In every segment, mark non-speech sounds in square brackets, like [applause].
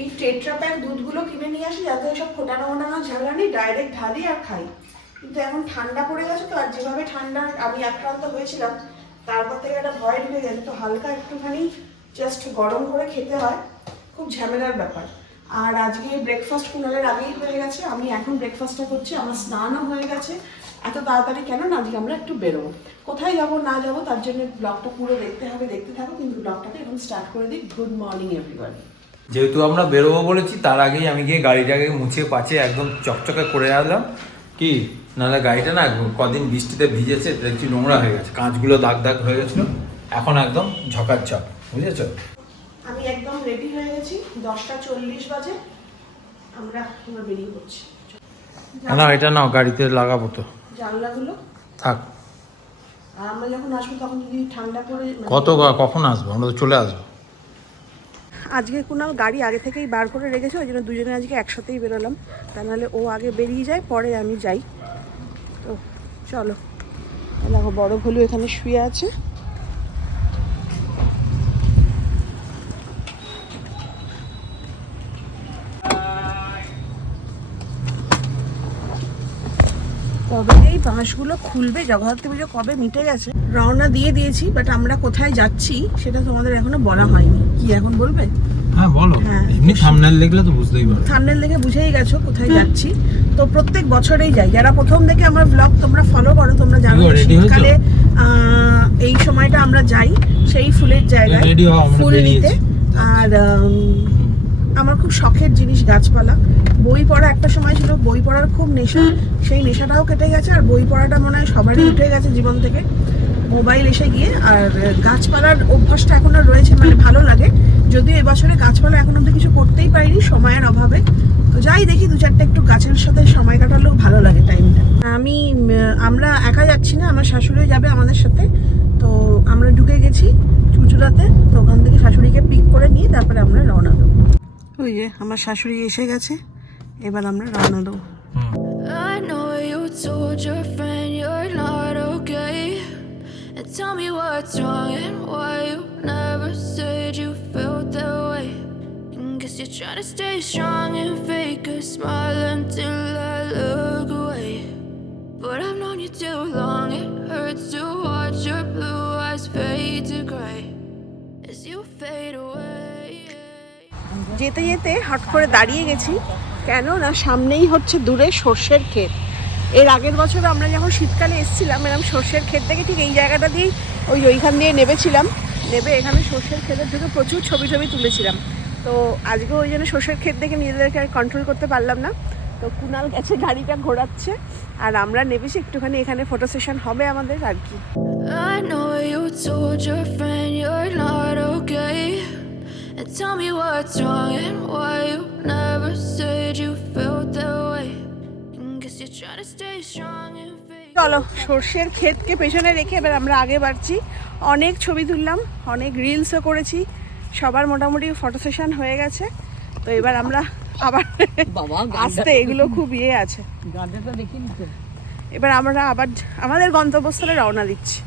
এই tetra pack দুধগুলো কিনে নিয়ে আসি, যাতে সব ফোটানো ঝালা নেই ডাইরেক্ট ঢালি আর খাই। কিন্তু এখন ঠান্ডা পড়ে গেছে তো, আর যেভাবে ঠান্ডা আমি আক্রান্ত হয়েছিলাম, তারপর থেকে একটা ভয় ঢুকে গেছে। তো হালকা একটুখানি জাস্ট গরম করে খেতে হয়, খুব ঝামেলার ব্যাপার। আর আজকে ব্রেকফাস্ট কুনালের আগেই হয়ে গেছে, আমি এখন ব্রেকফাস্টটা করছি, আমার স্নানও হয়ে গেছে। এত তাড়াতাড়ি কেন না, আজকে আমরা একটু বেরোবো। কোথায় যাব, না যাব, তার জন্য ব্লগটা পুরো দেখতে হবে, দেখতে থাকো, কিন্তু ব্লগটাকে এখন স্টার্ট করে দিই। গুড মর্নিং এভরিওয়ান যেহেতু আমরা বেরোবো বলেছি তার আগেই আমি গিয়ে গাড়িটাকে মুছে পাচে একদম চকচকে করে আনলাম। কি? নাহলে গাড়িটা না কদিন বৃষ্টিতে ভিজেছে দেখছি নোংরা হয়ে গেছে কাঁচগুলো দাগ দাগ হয়ে গেছিল। এখন একদম ঝকার ঝকাচ্ছক বুঝেছ? আমি একদম রেডি হয়ে গেছি দশটা চল্লিশ বাজে আমরা এবার বেরিয়ে পড়ছি। না এটা নাও গাড়িতে লাগাবো তো। জানলাগুলো? থাক। আমরা যখন আসব তখন যদি ঠান্ডা পড়ে কত কখন আসব? আমরা তো চলে আসব। আজকে কুনাল গাড়ি আগে থেকেই বার করে রেখেছে, ওই জন্য দুজনে আজকে একসাথেই বেরোলাম। তা নাহলে ও আগে বেরিয়ে যায়, পরে আমি যাই। তো চলো। দেখো, বড় ভুলু এখানে শুয়ে আছে। কবে এই বাঁশগুলো খুলবে? জগদ্ধাত্রী পুজো কবে মিটে গেছে? রওনা দিয়ে দিয়েছি বাট আমরা কোথায় যাচ্ছি সেটা তোমাদের এখনও বলা হয়নি। কি এখন বলবে? হ্যাঁ বলো। হ্যাঁ। এমনি থামনেল দেখলে তো বুঝতেই পারো থামনেল দেখে বুঝেই গেছো কোথায় যাচ্ছি। তো প্রত্যেক বছরেই যাই। যারা প্রথম থেকে আমার ব্লগ তোমরা ফলো করো তোমরা জানো? শীতকালে এই সময়টা আমরা যাই সেই ফুলের জায়গায় ফুল নিতে। আর আমার খুব শখের জিনিস গাছপালা। বই পড়া একটা সময় ছিল, বই পড়ার খুব নেশা। সেই নেশাটাও কেটে গেছে আর বই পড়াটা মনে হয় সবারই উঠে গেছে জীবন থেকে। মোবাইল এসে গিয়ে আর গাছপালার অভ্যাসটা এখন আর রয়েছে মানে ভালো লাগে। যদিও এবছরে গাছপালা এখন অব্দি কিছু করতেই পারিনি, সময়ের অভাবে। তো যাই দেখি, দু চারটে একটু গাছের সাথে সময় কাটালেও ভালো লাগে টাইমটা আমি আমরা একা যাচ্ছি না, আমার শাশুড়ি যাবে আমাদের সাথে। তো আমরা ঢুকে গেছি চুচুড়াতে, তো ওখান থেকে শাশুড়িকে পিক করে নিয়ে তারপরে আমরা রওনা দেবো। ওই যে, আমার শাশুড়ি এসে গেছে। এবার আমরা রওনা দেবো I know you told your friend you're not okay. And tell me what's wrong and why you never said you felt that way. And guess you're trying to stay strong and fake a smile until I look away. But I've known you too long, it hurts to watch your blue eyes fade to gray as you fade away. যেতে যেতে hot করে দাঁড়িয়ে গেছি কেন না সামনেই হচ্ছে দূরে সর্ষের ক্ষেত। এর আগের বছর আমরা যখন শীতকালে এসেছিলাম এরকম সর্ষের ক্ষেত থেকে ঠিক এই জায়গাটা দিয়েই ওই ওইখান দিয়ে নেবেছিলাম। নেবে এখানে সর্ষের ক্ষেতের থেকে প্রচুর ছবি ছবি তুলেছিলাম। তো আজকে ওই জন্য সর্ষের ক্ষেত দেখে নিজেদেরকে আর কন্ট্রোল করতে পারলাম না। তো কুনাল গেছে, গাড়িটা ঘোরাচ্ছে। আর আমরা নেবেছি একটুখানি এখানে ফটো সেশন হবে আমাদের আর কি। I know you told your friend you're not okay. And tell me what's wrong and why you never said you felt that way. And guess you're trying to stay strong and চলো সর্ষের ক্ষেতকে পেছনে রেখে এবার আমরা আগে বাড়ছি। অনেক ছবি তুললাম অনেক রিলসও করেছি। সবার মোটামুটি ফটো সেশন হয়ে গেছে। তো এবার আমরা আবার আসতে এগুলো খুব ইয়ে আছে। এবার আমরা আবার আমাদের গন্তব্যস্থলে রওনা দিচ্ছি।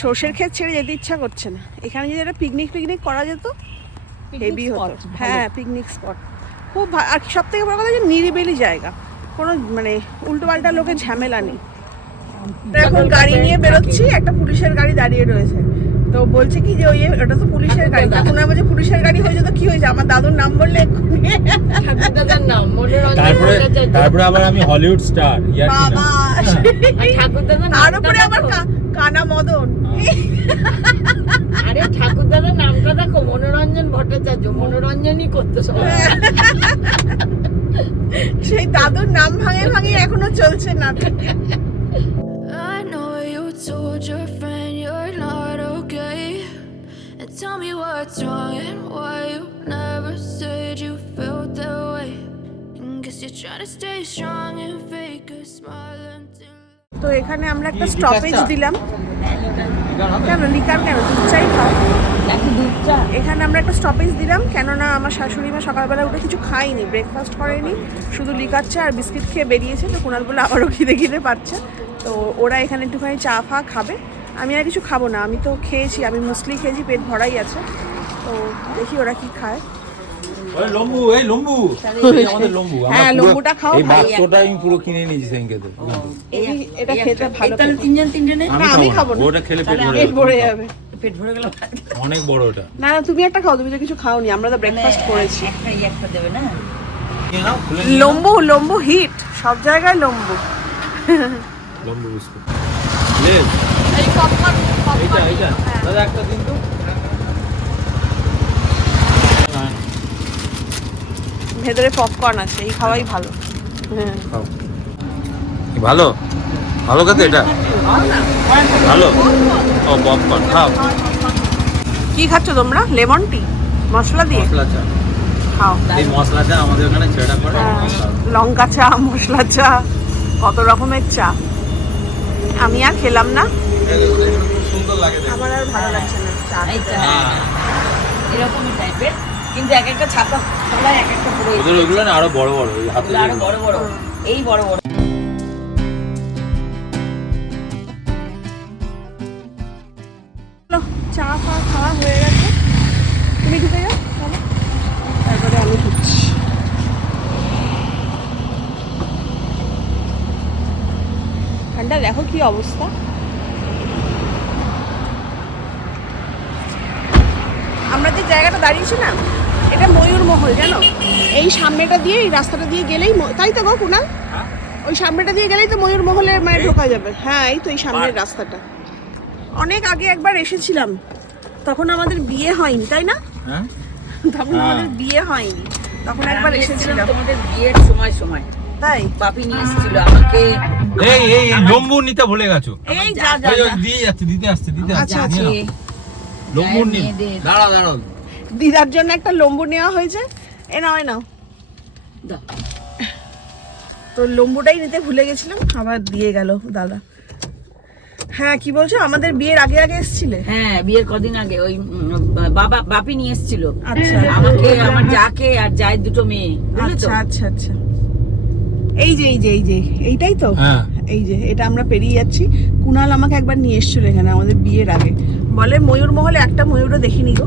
সর্ষের ক্ষেত ছেড়ে যেতে ইচ্ছা করছে না। এখানে যদি একটা পিকনিক পিকনিক করা যেত হেভি হতো। হ্যাঁ পিকনিক স্পট খুব আর সব থেকে বড় কথা যে নিরিবিলি জায়গা। কোনো মানে উল্টো পাল্টা লোকের ঝামেলা নেই। এখন গাড়ি নিয়ে বেরোচ্ছি একটা পুলিশের গাড়ি দাঁড়িয়ে রয়েছে। তো বলছে কি যে ওই ওটা তো পুলিশের গাড়ি তখন বলছে পুলিশের গাড়ি হয়েছে তো কি হয়েছে? আমার দাদুর নাম বললে এক্ষুনি তারপরে। তারপরে আবার আমি হলিউড স্টার ইয়ার বাবা। আর ঠাকুরদাদার তার নামটা উপরে আবার কানা মদন আরে ঠাকুরদাদার নামটা দেখো মনোরঞ্জন ভট্টাচার্য মনোরঞ্জনই করতো সবাই। সেই দাদুর নাম ভাঙে ভাঙে এখনও চলছে না। I know you told your friend you're not okay. And tell me what's wrong and why you never said you felt that way. And guess you're trying to stay strong and fake a smile until. তো এখানে আমরা একটা stoppage দিলাম। কেন liquor কেন? দুধ চাই খাও এখানে আমরা একটা স্টপেজ দিলাম কেননা আমার শাশুড়ি মা সকালবেলা উঠে কিছু খায়নি ব্রেকফাস্ট করেনি। শুধু লিকার চা আর বিস্কিট খেয়ে বেরিয়েছে তো কোনাল বলে আবারও খিদে খিদে পাচ্ছে। তো ওরা এখানে একটুখানি চা ফা খাবে। আমি আর কিছু খাব না আমি তো খেয়েছি আমি মুসলি খেয়েছি পেট ভরাই আছে। তো দেখি ওরা কি খায়। ওই লম্বু এই লম্বু। আমাদের লম্বু। হ্যাঁ, লম্বুটা খাও, এই ভাই। বাক্সটা আমি পুরো কিনে নিয়েছি সেদিনকে তো। এটা খেতে ভালো তাহলে তিনজন তিনজনে আমি খাব না। ওটা খেলে পেট ভরে পেট ভরে যাবে। পেট ভরে গেল অনেক বড় ওটা। না না তুমি একটা খাও তুমি তো কিছু খাওনি। আমরা তো ব্রেকফাস্ট করেছি। একটা একটা দেবে না। লম্বু লম্বু হিট। সব জায়গায় লম্বু। লম্বু বিস্কুট। এই পপকর্ন এইটা এইটা। দাদা একটা দিন তো। ভেতরে পপকর্ন আছে এই খাওয়াই ভালো। হ্যাঁ। খাও। ভালো? ভালো খেতে এটা? ভালো? ও পপকর্ন খাও। কি খাচ্ছ তোমরা? Lemon tea? মশলা দিয়ে? মশলা চা। খাও। এই মশলা চা আমাদের ওখানে ছেলেটা করে হ্যাঁ, লঙ্কা চা মশলা চা কত রকমের চা। আমি আর খেলাম না। সুন্দর লাগে আমার আর ভালো লাগছে না চা। হ্যাঁ। এরকমই টাইপের কিন্তু এক একটা ছাতা তলায় এক একটা পুরো ওদের ওইগুলো না আরও বড় বড় ওই হাতে আরও বড় বড় এই বড় বড়। চা ফা খাওয়া হয়ে গেছে। তুমি ঢুকে যাও তারপরে আমি ঢুকছি ঠান্ডা দেখো কি অবস্থা। আমরা যে জায়গাটা দাঁড়িয়েছিলাম এটা ময়ূর মহল জানো? এই সামনেটা দিয়ে এই রাস্তাটা দিয়ে গেলেই তাই তো গো কুনাল? ওই সামনেটা দিয়ে গেলেই তো ময়ূর মহলের মানে ঢোকা যাবে। হ্যাঁ এই তো এই সামনের রাস্তাটা। অনেক আগে একবার এসেছিলাম। তখন আমাদের বিয়ে হয়নি তাই না? হ্যাঁ। তখন হ্যাঁ। আমাদের বিয়ে হয়নি। তখন একবার এসেছিলাম তোমাদের বিয়ের সময় সময়। তাই? বাপি নিয়ে এসেছিল আমাকে। এই এই লম্বু নিতে ভুলে গেছো? এই যা যা দিয়ে যাচ্ছে দিতে আসছে দিতে আসছে আচ্ছা, নিয়ে। দিদার জন্য একটা লম্বু নেওয়া হয়েছে। এ নাও এ নাও। দাও। তো লম্বুটাই নিতে ভুলে গেছিলাম আবার দিয়ে গেল দাদা। হ্যাঁ কি বলছো? আমাদের বিয়ের আগে আগে এসেছিলে? হ্যাঁ বিয়ের কদিন আগে ওই বাবা বাপি নিয়ে এসেছিল। আচ্ছা। আমাকে আমার যাকে আর যায় দুটো মেয়ে আচ্ছা আচ্ছা আচ্ছা। এই যে এই যে এই যে এইটাই তো? হ্যাঁ। এই যে এটা আমরা পেরিয়ে যাচ্ছি। কুনাল আমাকে একবার নিয়ে এসেছিল এখানে আমাদের বিয়ের আগে। বলে ময়ূর মহলে একটা ময়ূরও দেখিনি গো।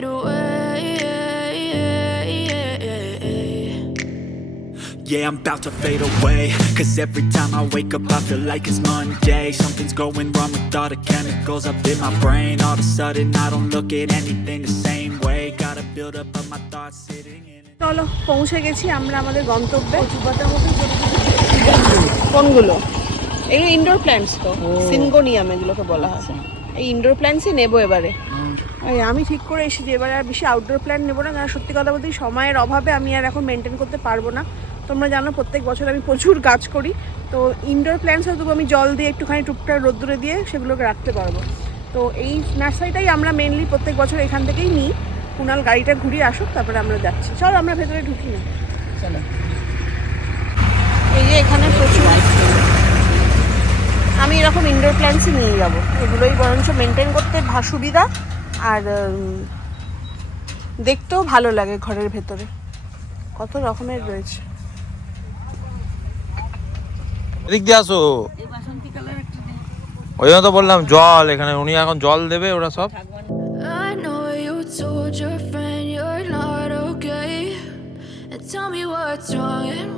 Fade away. Yeah, I'm about to fade away Cause every time I wake up I feel like it's Monday Something's going wrong with all the chemicals up in my brain All of a sudden I don't look at anything the same way Gotta build up of my thoughts sitting in it চলো পৌঁছে গেছি আমরা আমাদের গন্তব্যে কোনগুলো এগুলো indoor plants তো সিনগোনিয়াম এগুলোকে বলা হয় এই ইনডোর প্ল্যান্টসই নেব এবারে আমি ঠিক করে এসেছি। এবারে আর বেশি আউটডোর প্ল্যান নেব না কারণ সত্যি কথা বলতে সময়ের অভাবে আমি আর এখন মেনটেন করতে পারব না। তোমরা জানো প্রত্যেক বছর আমি প্রচুর গাছ করি। তো ইনডোর প্ল্যান্টস হয়তো আমি জল দিয়ে একটুখানি টুকটাক রোদ্দুরে দিয়ে সেগুলোকে রাখতে পারব। তো এই নার্সারিটাই আমরা মেনলি প্রত্যেক বছর এখান থেকেই নিই। কুনাল গাড়িটা ঘুরিয়ে আসুক তারপরে আমরা যাচ্ছি। চলো আমরা ভেতরে ঢুকি না। চলো। এই যে এখানে প্রচুর আমি এরকম ইনডোর প্ল্যান্টসই নিয়ে যাব। এগুলোই বরঞ্চ মেনটেন করতে ভা সুবিধা আর দেখতেও ভালো লাগে ঘরের ভেতরে। কত রকমের রয়েছে। এদিক দিয়ে আসো। ওই জন্য তো বললাম জল এখানে উনি এখন জল দেবে ওরা সব। Tell me what's wrong and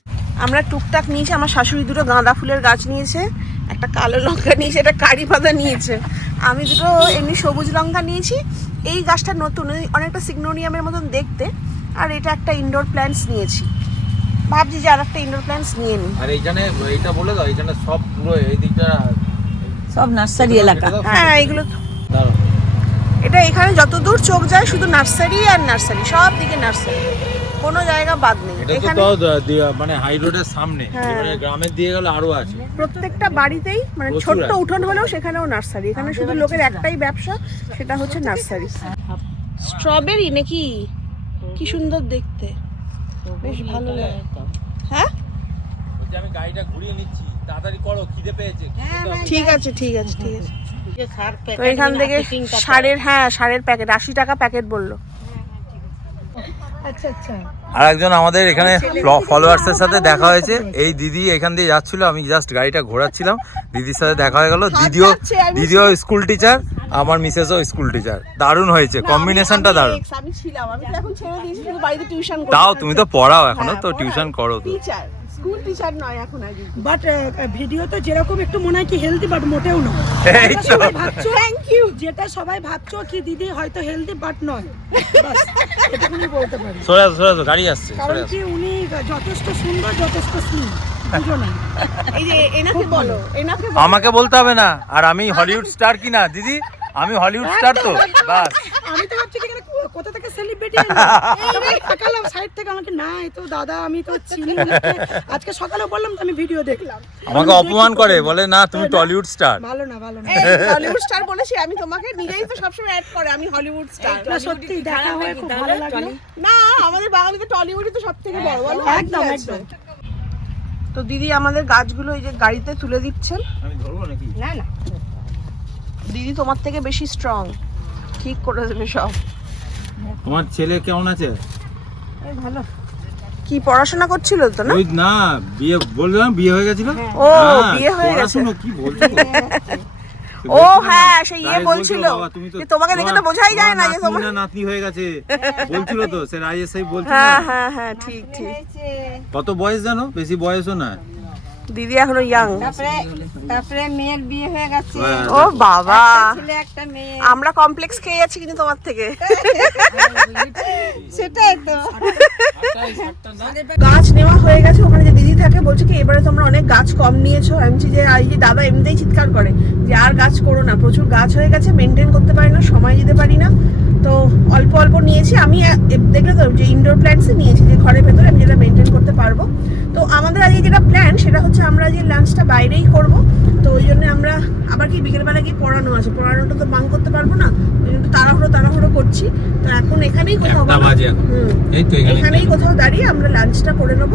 আমরা টুকটাক নিয়েছি আমার শাশুড়ি দুটো গাঁদা ফুলের গাছ নিয়েছে একটা কালো লঙ্কা নিয়েছে একটা কারি পাতা নিয়েছে। আমি দুটো এমনি সবুজ লঙ্কা নিয়েছি এই গাছটা নতুন ওই অনেকটা সিগনোনিয়ামের মতন দেখতে আর এটা একটা ইনডোর প্ল্যান্টস নিয়েছি। ভাবছি যে আর একটা ইনডোর প্ল্যান্টস নিয়ে নিই। আর এইখানে এইটা বলে দাও এইখানে সব পুরো এই দিকটা সব নার্সারি এলাকা। হ্যাঁ এগুলো। এটা এখানে যত দূর চোখ যায় শুধু নার্সারি আর নার্সারি সব দিকে নার্সারি। কোনো জায়গা বাদ নেই। এটা তো তাও মানে হাই রোডের সামনে। হ্যাঁ। এবারে গ্রামের দিয়ে গেলে আরও আছে। প্রত্যেকটা বাড়িতেই মানে ছোট্ট। উঠোন হলেও সেখানেও নার্সারি। এখানে শুধু লোকের একটাই ব্যবসা সেটা হচ্ছে নার্সারি। স্ট্রবেরি নাকি? কি সুন্দর দেখতে। বেশ ভালো লাগে। হ্যাঁ? আমি গাড়িটা ঘুরিয়ে নিচ্ছি। তাড়াতাড়ি করো খিদে পেয়েছে। ঠিক আছে ঠিক আছে ঠিক আছে। এখান থেকে সারের হ্যাঁ সারের প্যাকেট আশি টাকা প্যাকেট বলল। আর একজন আমাদের এখানে ফলোয়ার্সের সাথে দেখা হয়েছে। এই দিদি এখান দিয়ে যাচ্ছিল আমি জাস্ট গাড়িটা ঘোরাচ্ছিলাম। দিদির সাথে দেখা হয়ে গেল। দিদিও দিদিও স্কুল টিচার আমার মিসেসও স্কুল টিচার দারুণ হয়েছে কম্বিনেশনটা দারুণ। তাও তুমি তো পড়াও এখনও হ্যাঁ, তো টিউশন করো তো। টিচার স্কুল টিচার নয় এখন আগে বাট ভিডিওতে যেরকম একটু মনে হয় কি হেলদি বাট মোটেও নয়। এই তো। ভাবছ থ্যাংক ইউ যেটা সবাই ভাবছ কি দিদি হয়তো হেলদি বাট নয়। বাস এটুকুনি বলতে পারি। সরে আসো সরে আসো গাড়ি আসছে কারণ সরে আসো। কি উনি যথেষ্ট সুন্দর যথেষ্ট স্লিম এই যে এনাকে বলো এনাকে আমাকে বলতে হবে না আর আমি হলিউড স্টার কিনা দিদি? আমি হলিউড স্টার তো বাস। আমি তো ভাবছি এখানে কোথা থেকে সেলিব্রিটি তাকালাম সাইড থেকে আমাকে না এ তো দাদা আমি তো চিনি। আজকে সকালে বললাম তো আমি ভিডিও দেখলাম। আমাকে অপমান করে বলে না তুমি টলিউড স্টার ভালো না ভালো না। টলিউড হলিউড স্টার বলেছি আমি তোমাকে নিজেই তো সবসময় অ্যাড করে আমি হলিউড স্টার না সত্যি দেখা হয়ে খুব ভালো লাগল। না আমাদের বাঙালিতে টলিউডই তো সব থেকে বড় বলো? একদম, একদম। তো দিদি আমাদের গাছগুলো এই যে গাড়িতে তুলে দিচ্ছেন? আমি ধরবো নাকি? না না। দিদি তোমার থেকে বেশি স্ট্রং ঠিক করে দেবে সব। তোমার ছেলে কেমন আছে? ভালো। কি পড়াশোনা করছিল তো না? ওই না বিয়ে বললাম বিয়ে হয়ে গেছিল। ও হ্যাঁ, বিয়ে হয়ে গেছে। কি বলছো [laughs] ও হ্যাঁ সে ইয়ে বলছিল যে তোমাকে দেখে তো বোঝাই যায় না যে তোমার না নাতনি হয়ে গেছে। [laughs] বলছিল তো সে রাজেশ সাহেব বলছিল হ্যাঁ হ্যাঁ হ্যাঁ ঠিক ঠিক। কত বয়স জানো? বেশি বয়সও না দিদি এখনও ইয়াং তারপরে মেয়ের বিয়ে হয়ে গেছে। হ্যাঁ, ও বাবা। একটা মেয়ে। আমরা কমপ্লেক্স খেয়ে যাচ্ছি কিন্তু তোমার থেকে। [laughs] সেটাই তো। গাছ নেওয়া হয়ে গেছে ওখানে যে দিদি থাকে বলছে কি এবারে তোমরা অনেক গাছ কম নিয়েছো। আমি বলছি যে এই যে দাদা এমনিতেই চিৎকার করে যে আর গাছ করো না। প্রচুর গাছ হয়ে গেছে মেনটেন করতে পারি না সময় দিতে পারি না। তো অল্প অল্প নিয়েছি। আমি দেখলে তো যে ইনডোর প্ল্যান্টসই নিয়েছি যে ঘরের ভেতরে আমি যেটা মেনটেন করতে পারব। তো আমাদের আজকে যেটা প্ল্যান সেটা হচ্ছে আমরা আজকে লাঞ্চটা বাইরেই করব। তো ওই জন্য আমরা আবার কি বিকেলবেলা কি পড়ানো আছে। পড়ানোটা তো বাং করতে পারব না। ওই জন্য তাড়াহুড়ো তাড়াহুড়ো করছি। তো এখন এখানেই কোথাও এখানেই কোথাও দাঁড়িয়ে আমরা লাঞ্চটা করে নেব।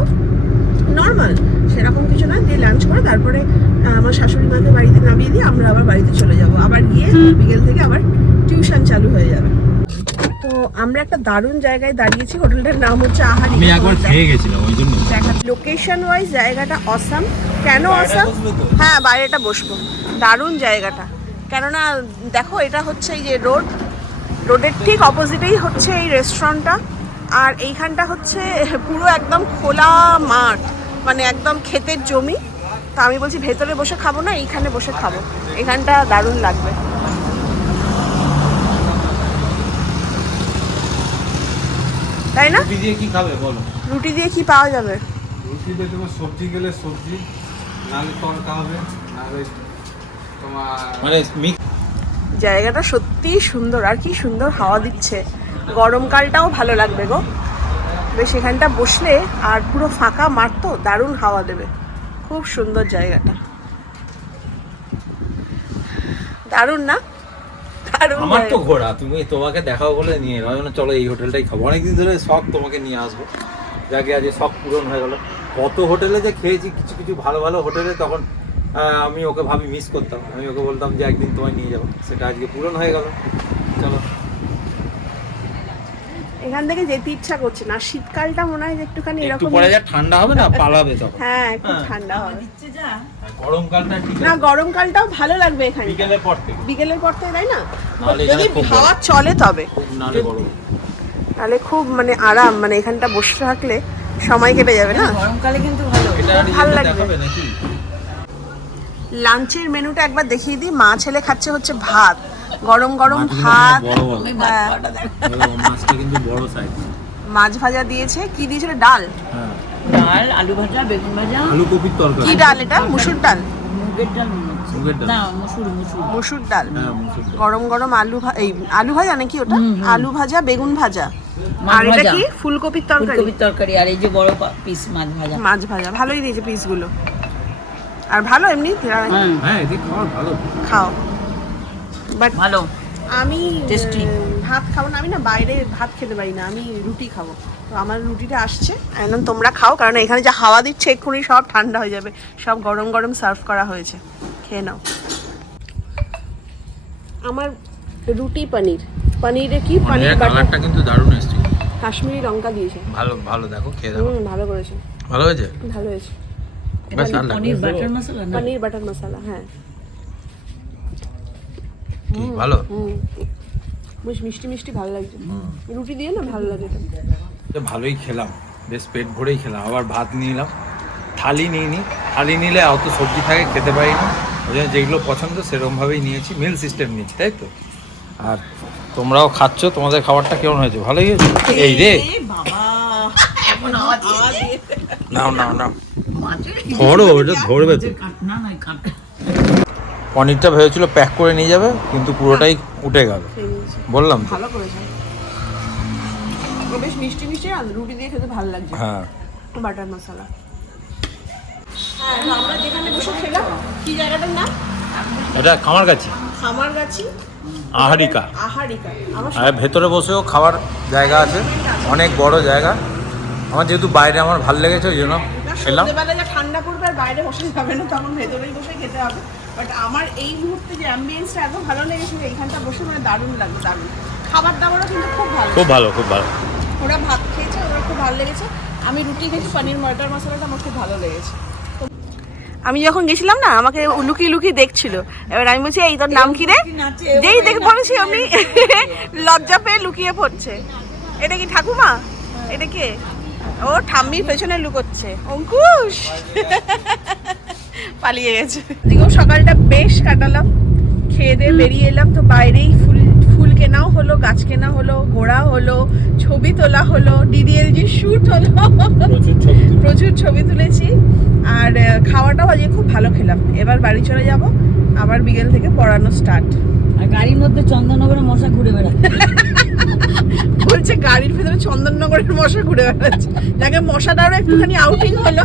নর্মাল সেরকম কিছু না। দিয়ে লাঞ্চ করে তারপরে আমার শাশুড়ি মাকে বাড়িতে নামিয়ে দিয়ে আমরা আবার বাড়িতে চলে যাব। আবার গিয়ে বিকেল থেকে আবার টিউশন চালু হয়ে যাবে। আমরা একটা দারুণ জায়গায় দাঁড়িয়েছি হোটেলটার নাম হচ্ছে আহারি আমি একবার খেয়ে গেছিলাম ওই জন্য। লোকেশন ওয়াইজ জায়গাটা অসাম কেন অসাম হ্যাঁ বাইরেটা বসবো। দারুণ জায়গাটা। কেননা দেখো এটা হচ্ছে এই যে রোড। রোডের ঠিক অপোজিটেই হচ্ছে এই রেস্টুরেন্টটা আর এইখানটা হচ্ছে পুরো একদম খোলা মাঠ মানে একদম ক্ষেতের জমি। তা আমি বলছি ভেতরে বসে খাব না এইখানে বসে খাব। এখানটা দারুণ লাগবে। তাই না? রুটি দিয়ে কি খাবে বলো? রুটি দিয়ে কি পাওয়া যাবে? রুটিতে তোমার সবজি গেলে সবজি নাহলে তরকা হবে নাহলে তোমার মানে মিক্স জায়গাটা সত্যিই সুন্দর আর কি সুন্দর হাওয়া দিচ্ছে। গরমকালটাও ভালো লাগবে গো। বেশ এখানটা বসলে আর পুরো ফাঁকা মাঠ তো দারুণ হাওয়া দেবে। খুব সুন্দর জায়গাটা। দারুণ না? দারুণ আমার তো ঘোরা, তুমি তোমাকে দেখাও বলে নিয়ে এলাম। না চলো এই হোটেলটাই খাব। অনেকদিন ধরে শখ তোমাকে নিয়ে আসব। যাকে আজ শখ পূরণ হয়ে গেলো। কত হোটেলে যে খেয়েছি, কিছু কিছু ভালো ভালো হোটেলে তখন আমি ওকে ভাবি মিস করতাম। আমি ওকে বলতাম যে একদিন তোমায় নিয়ে যাব। সেটা আজকে পূরণ হয়ে গেল। চলো। এখান থেকে যেতে ইচ্ছা করছে না। শীতকালটা মনে হয় যে একটুখানি একটু এরকম পরে যা ঠান্ডা হবে না পালাবে তখন। হ্যাঁ একটু হ্যাঁ। ঠান্ডা হবে। আর গরমকালটা ঠিক না গরমকালটাও ভালো লাগবে এখানে। বিকেলের পর থেকে। বিকেলের পর থেকে তাই না? যদি হাওয়া চলে তবে। নালে গরম। তাহলে খুব মানে আরাম মানে এখানটা বসে থাকলে সময় কেটে যাবে না? গরমকালে কিন্তু ভালো। এটা ভালো লাগবে। দেখাবে নাকি? লাঞ্চের মেনুটা একবার দেখিয়ে দিই। মা ছেলে খাচ্ছে হচ্ছে ভাত। গরম গরম ভাত হ্যাঁ, ও, মাছটা কিন্তু বড় সাইজ মাছ ভাজা দিয়েছে কি দিয়েছিল? ডাল। হ্যাঁ। ডাল আলু ভাজা বেগুন ভাজা। আলু কপির তরকারি। কি ডাল এটা? মুসুর ডাল? মুগের ডাল মসুর মসুর। ডাল। হ্যাঁ। গরম গরম আলু এই আলু ভাজা নাকি ওটা? আলু ভাজা বেগুন ভাজা। আর এটা কি? ফুলকপির তরকারি। ফুলকপির তরকারি আর এই যে বড় পিস মাছ ভাজা। মাছ ভাজা। ভালোই দিয়েছে পিসগুলো আর ভালো এমনি? হ্যাঁ। খাও। বাট ভালো আমি. আহ, ভাত খাব না আমি না বাইরে ভাত খেতে পারি না আমি রুটি খাব। তো আমার রুটিটা আসছে। একদম তোমরা খাও কারণ এখানে যে হাওয়া দিচ্ছে এক্ষুনি সব ঠান্ডা হয়ে যাবে। সব গরম গরম সার্ভ করা হয়েছে। খেয়ে নাও। আমার রুটি পনির। পনিরে কি? পনির বাটার। কালারটা কিন্তু দারুণ এসেছে কাশ্মীরি লঙ্কা দিয়েছে। ভালো ভালো দেখো খেয়ে দেখো হুম ভালো করেছে। ভালো হয়েছে? ভালো হয়েছে। পনির বাটার মশলা না? পনির বাটার মশলা হ্যাঁ। কি? ভালো? বেশ মিষ্টি মিষ্টি ভালো লাগছে। রুটি দিয়ে না ভালো লাগে এটা। ভালোই খেলাম। বেশ পেট ভরেই খেলাম। আবার ভাত নিলাম থালি নিয়ে নি। থালি নিলে অত সবজি থাকে খেতে পারি না। ওই জন্য যেগুলো পছন্দ সেরকমভাবেই নিয়েছি। মিল সিস্টেম নিয়েছি তাই তো? আর তোমরাও খাচ্ছ। তোমাদের খাবারটা কেমন হয়েছে? ভালোই হয়েছে? এই রে! নাও নাও নাও। ধরো ওটা ধরবে তো। না না কাট। পনিরটা ভেবেছিল প্যাক করে নিয়ে যাবে কিন্তু পুরোটাই উঠে গেল। বললাম ভালো করেছে। বেশ মিষ্টি মিষ্টি আর রুটি দিয়ে খেতে ভালো লাগছে। হ্যাঁ। বাটার মশলা। হ্যাঁ আমরা যেখানে বসে খেলাম কি জায়গাটার নাম? এটা খামার কাছে খামার গাছি আহারিকা। আহারিকা আর ভেতরে বসেও খাওয়ার জায়গা আছে অনেক বড় জায়গা। আমার যেহেতু বাইরে আমার ভালো লেগেছে ওই জন্য খেলাম। ঠান্ডা পড়বে আর বাইরে বসে যাবে না তখন ভেতরেই বসে খেতে হবে। বাট আমার এই মুহূর্তে যে অ্যাম্বিয়েন্সটা এত ভালো লেগেছে যে এইখানটা বসে মানে দারুণ লাগবে দারুণ। খাবার দাবারও কিন্তু খুব ভালো। খুব ভালো খুব ভালো। ওরা ভাত খেয়েছে ওরা খুব ভালো লেগেছে। আমি রুটি খেয়েছি পনির মটর মশলাটা আমার খুব ভালো লেগেছে। আমি যখন গেছিলাম না আমাকে লুকিয়ে লুকিয়ে দেখছিল। এবার আমি বলছি এই তোর নাম কি রে? যেই দেখে পড়েছি আমি [laughs] লজ্জা পেয়ে লুকিয়ে পড়ছে। এটা কি ঠাকুমা? এটা কে? ও ঠাম্মির পেছনে লুকোচ্ছে। অঙ্কুশ! [laughs] পালিয়ে গেছে। দিকেও সকালটা বেশ কাটালাম। খেয়ে দিয়ে বেরিয়ে এলাম তো বাইরেই ফুল ফুল কেনাও হলো গাছ কেনা হলো ঘোরা হলো ছবি তোলা হলো ডিডিএলজি শ্যুট হলো। প্রচুর ছবি তুলেছি। আর খাওয়াটাও আজকে খুব ভালো খেলাম। এবার বাড়ি চলে যাব আবার বিকেল থেকে পড়ানো স্টার্ট আর গাড়ির মধ্যে চন্দননগরে মশা ঘুরে বেড়াচ্ছে। বলছে গাড়ির ভেতরে চন্দননগরের মশা ঘুরে বেড়াচ্ছে। যাকে মশাটারও একটুখানি আউটিং হলো।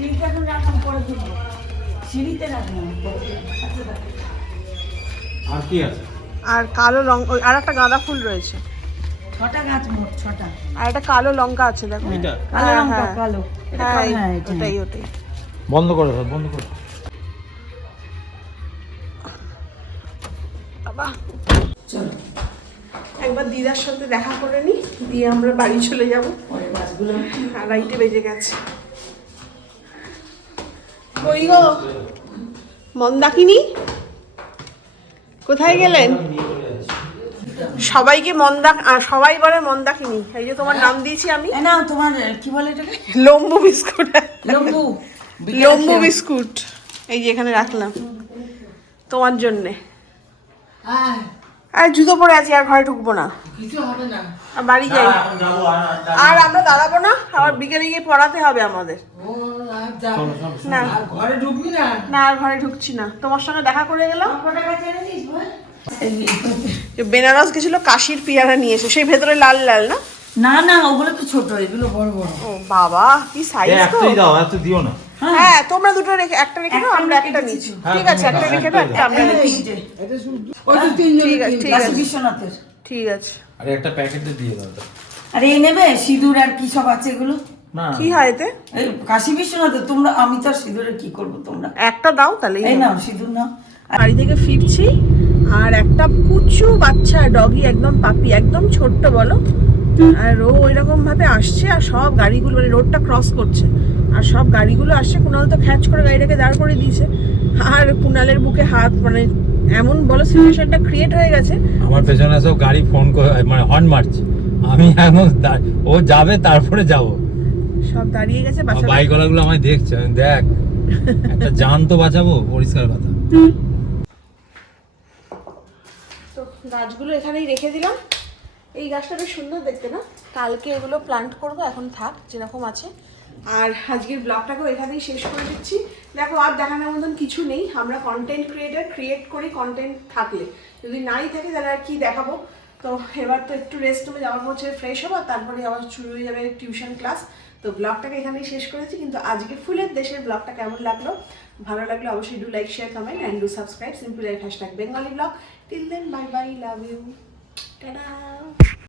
সিঁড়িতে এখন রাখলাম পরে ধরবো। সিঁড়িতে রাখলাম আর কি আছে? আর কালো লঙ্কা আর একটা গাঁদা ফুল রয়েছে। ছটা গাছ মোট ছটা। আর একটা কালো লঙ্কা আছে দেখো। কালো হ্যাঁ, লঙ্কা হ্যাঁ। কালো। হ্যাঁ। ওটাই ওটাই। বন্ধ করে দাও বন্ধ করে। বাবা। একবার দিদার সাথে দেখা করে নি দিয়ে আমরা বাড়ি চলে যাব। আড়াইটে বেজে গেছে। কই গো মন্দাকিনি? কোথায় গেলেন? সবাইকে মন্দা সবাই বলে মন্দাকিনি। এই যে তোমার নাম দিয়েছি আমি। না তোমার কি বলে এটাকে? লম্বু বিস্কুট। লম্বু। লম্বু বিস্কুট। এই যে এখানে রাখলাম। তোমার জন্যে। আর জুতো পরে আছি আর ঘরে ঢুকবো না। কিছু হবে না। আর বাড়ি যাই। আর আমরা দাঁড়াবো না আবার বিকেলে গিয়ে পড়াতে হবে আমাদের। না। আর ঘরে ঢুকবি না? না আর ঘরে ঢুকছি না। তোমার সঙ্গে দেখা করে গেলাম। বেনারস গেছিল কাশির পিয়ারা নিয়ে এসে। সেই ভেতরে লাল লাল না? না না ওগুলো তো ছোট এগুলো বড় বড়। ও বাবা কি সাইজ তো একটাই দাও এত দিও না। হ্যাঁ। তোমরা দুটো রেখে একটা রেখে দাও আমরা একটা নিচ্ছি। ঠিক আছে একটা রেখে দাও একটা আমরা নিচ্ছি ওই তো তিনজন ঠিক আছে, বিশ্বনাথের। ঠিক আছে। আর একটা প্যাকেটে দিয়ে দাও। আর এই নেবে? সিঁদুর আর কি সব আছে এগুলো? না। কি হয় এতে? কাশী বিশ্বনাথের তোমরা আমি তো আর সিঁদুরে কি করব তোমরা? একটা দাও তাহলেই এই নাও। সিঁদুর নাও। বাড়ি থেকে ফিরছি আর একটা কুচু বাচ্চা ডগি একদম পাপি একদম ছোট্ট বলো। আর ও এরকম ভাবে আসছে আর সব গাড়িগুলো মানে রোডটা ক্রস করছে। আর সব গাড়িগুলো আসছে কুণাল তো খ্যাচ করে গাড়িটাকে দাঁড় করে দিয়েছে। আর কুণালের বুকে হাত মানে এমন বলো সিচুয়েশনটা ক্রিয়েট হয়ে গেছে। আমার পেছনে সব গাড়ি ফোন করে মানে হর্ন মারছে। আমি এখন ও যাবে তারপরে যাব। সব দাঁড়িয়ে গেছে বাইকওয়ালাগুলো আমায় দেখছে দেখ একটা জান তো বাঁচাবো পরিষ্কার কথা। তো গাছগুলো এখানেই রেখে দিলাম। এই গাছটা বেশ সুন্দর দেখতে, না? কালকে এগুলো প্লান্ট করব, এখন থাক, যেরকম আছে। আর আজকের ব্লগটাকেও এখানেই শেষ করে দিচ্ছি। দেখো, আর দেখানোর মতন কিছু নেই। আমরা কন্টেন্ট ক্রিয়েটার ক্রিয়েট করি কন্টেন্ট থাকলে। যদি নাই থাকে, তাহলে আর কি দেখাবো? তো এবার তো একটু রেস্ট রুমে যাওয়ার হচ্ছে ফ্রেশ হব তারপরে আবার শুরু হয়ে যাবে টিউশন ক্লাস তো ব্লগটাকে এখানেই শেষ করেছি কিন্তু আজকে ফুলের দেশের ব্লগটা কেমন লাগল? ভালো লাগলে অবশ্যই do like share comment and do subscribe simple life hashtag Bengali blog till then bye bye love you 拜拜。